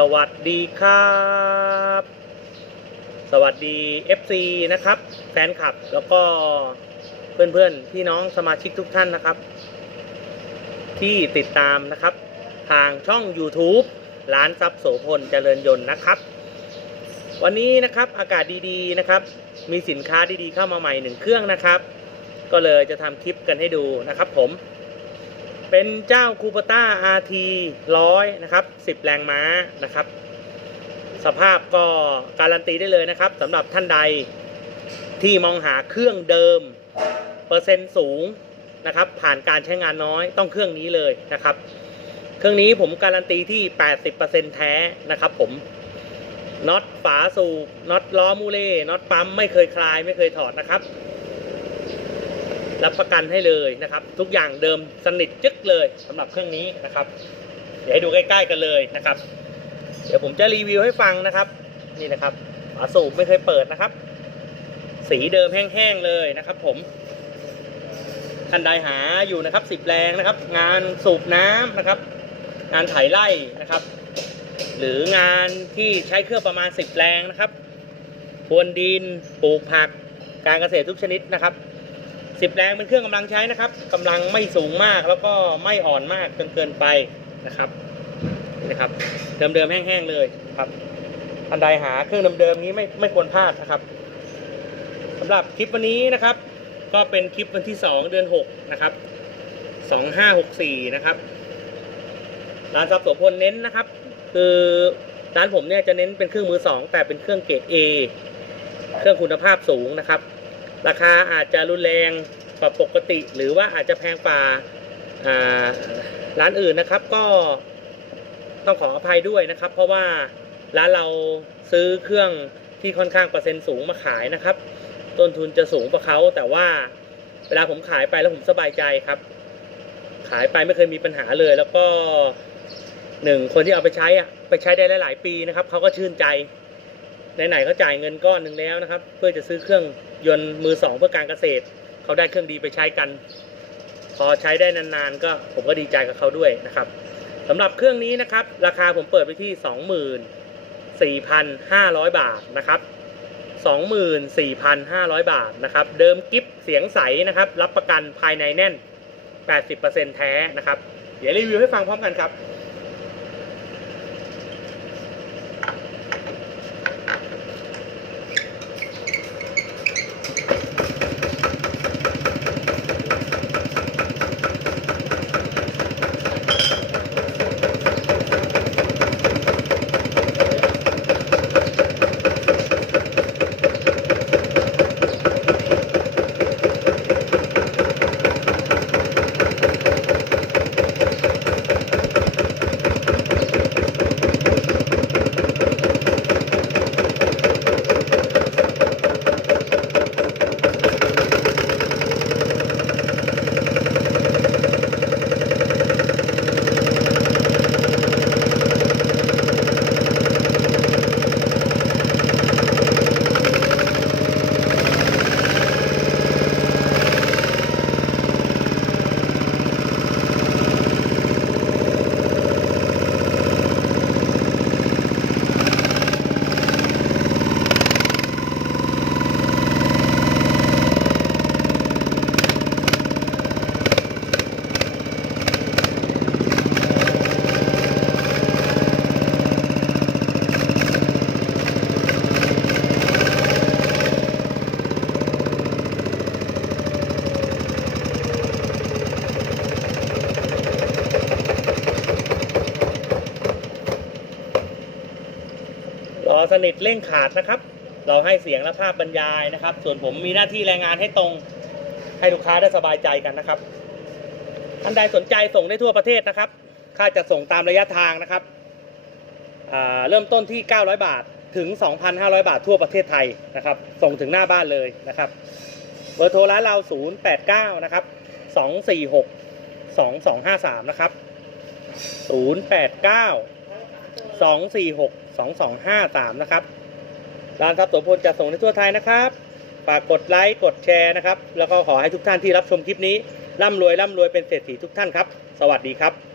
สวัสดีครับ สวัสดี FC นะครับ แฟนคลับแล้วก็เพื่อนๆพี่น้องสมาชิกทุกท่านนะครับ ที่ติดตามนะครับ ทางช่อง YouTube ร้านซับโสพลเจริญยนต์นะครับ วันนี้นะครับอากาศดีๆนะครับ มีสินค้าดีๆเข้ามาใหม่หนึ่งเครื่องนะครับ ก็เลยจะทำคลิปกันให้ดูนะครับผม เป็นเจ้าคูปต้า RT 100 นะครับ 10 แรงม้านะครับ สภาพก็การันตีได้เลยนะครับสำหรับท่านใดที่มองหาเครื่องเดิม เปอร์เซ็นต์สูงนะครับ ผ่านการใช้งานน้อยต้องเครื่องนี้เลยนะครับ เครื่องนี้ผมการันตีที่ 80%แท้นะครับผมน็อตฝาสูบน็อตล้อมูเล่น็อตปั๊มไม่เคยคลายไม่เคยถอดนะครับ รับประกันให้เลยนะครับ ทุกอย่างเดิมสนิทจึ๊กเลยสำหรับเครื่องนี้นะครับ เดี๋ยวให้ดูใกล้ๆกันเลยนะครับ เดี๋ยวผมจะรีวิวให้ฟังนะครับ นี่นะครับฝาสูบไม่เคยเปิดนะครับ สีเดิมแห้งๆเลยนะครับ ผมท่านใดหาอยู่นะครับสิบแรงนะครับ งานสูบน้ำนะครับ งานไถไร่นะครับ หรืองานที่ใช้เครื่องประมาณสิบแรงนะครับพรวนดินปลูกผักการเกษตรทุกชนิดนะครับ สิบแรงเป็นเครื่องกำลังใช้นะครับกำลังไม่สูงมากแล้วก็ไม่อ่อนมากจนเกินไปนะครับนะครับ เดิมๆแห้งๆเลยครับท่านใดหาเครื่องเดิมๆนี้ไม่ไม่ควรพลาดนะครับสำหรับคลิปวันนี้นะครับ ก็เป็นคลิปวันที่ 2 เดือน 6 นะครับ 2564 นะครับร้านซับโสพลเน้นนะครับ คือร้านผมเนี่ยจะเน้นเป็นเครื่องมือ 2 แต่เป็นเครื่องเกรด A เครื่องคุณภาพสูงนะครับ ราคาอาจจะรุนแรงกว่าปกติ หรือว่าอาจจะแพงกว่าร้านอื่นนะครับ ก็ต้องขออภัยด้วยนะครับ เพราะว่าร้านเราซื้อเครื่องที่ค่อนข้างเปอร์เซ็นต์สูงมาขายนะครับ ต้นทุนจะสูงกว่าเขาแต่ว่าเวลาผมขายไปแล้วผมสบายใจครับ ขายไปไม่เคยมีปัญหาเลย แล้วก็หนึ่งคนที่เอาไปใช้อะไปใช้ได้หลาย ๆ ปีนะครับเขาก็ชื่นใจ ไหนๆก็จ่ายเงินก้อนหนึ่งแล้วนะครับ เพื่อจะซื้อเครื่องยนต์มือสองเพื่อการเกษตร เขาได้เครื่องดีไปใช้กัน พอใช้ได้นานๆ ก็ผมก็ดีใจกับเขาด้วยนะครับสำหรับเครื่องนี้นะครับ ราคาผมเปิดไปที่ 24,500 บาทนะครับ 24,500 บาทนะครับ เดิมกิฟเสียงใสนะครับ รับประกันภายในแน่น 80%แท้นะครับ เดี๋ยวรีวิวให้ฟังพร้อมกันครับ สนิทเร่งขาดนะครับ เราให้เสียงและภาพบรรยายนะครับ ส่วนผมมีหน้าที่รายงานให้ตรงให้ลูกค้าได้สบายใจกันนะครับท่านใดสนใจส่งได้ทั่วประเทศนะครับ ค่าจะส่งตามระยะทางนะครับ เริ่มต้นที่ 900 บาทถึง 2,500 บาททั่วประเทศไทยนะครับ ส่งถึงหน้าบ้านเลยนะครับ เบอร์โทรร้านเรา 089 นะครับ 246 2253 นะครับ 089 246 2253 นะครับ ร้านทรัพย์โพลจะส่งในทั่วไทยนะครับ ฝากกดไลค์กดแชร์นะครับ แล้วก็ขอให้ทุกท่านที่รับชมคลิปนี้ร่ำรวยร่ำรวยเป็นเศรษฐีทุกท่านครับ สวัสดีครับ